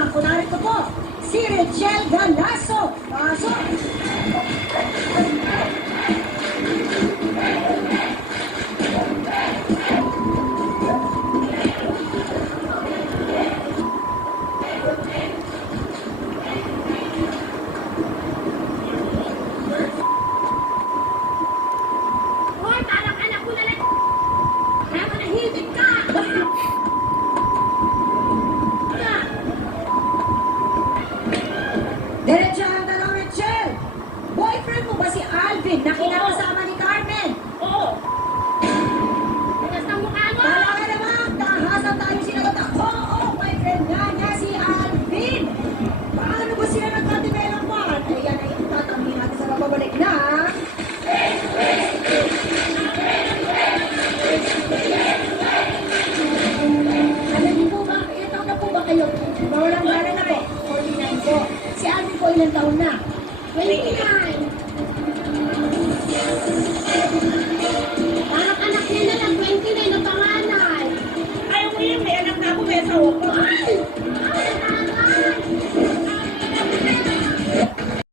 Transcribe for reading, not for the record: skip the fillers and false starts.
Tampo. Narito po, si Richelle Galasso. Pasok! Hoy, parang anak ko na lang. Kaya manahimik ka! Diretso ang tanong, Richelle. Boyfriend mo ba si Alvin na kinakasama ni Carmen? Oo. Tigas ng mukha mo! Tala ka naman! Tahasan tayo sinagot na, oo, boyfriend nga niya si Alvin! Paano ba sila nagkatimelang man? Ayan ay tatanungin natin sa babalik na. Alam niyo po ba, ilan taon na po ba kayo? Mawalang gana na po. 49 po. Si Alvin po ilang taon na? 29. Parang anak niya na lang, 29 na panganay. Ayaw mo yun, may anak na ako, may asawa pa.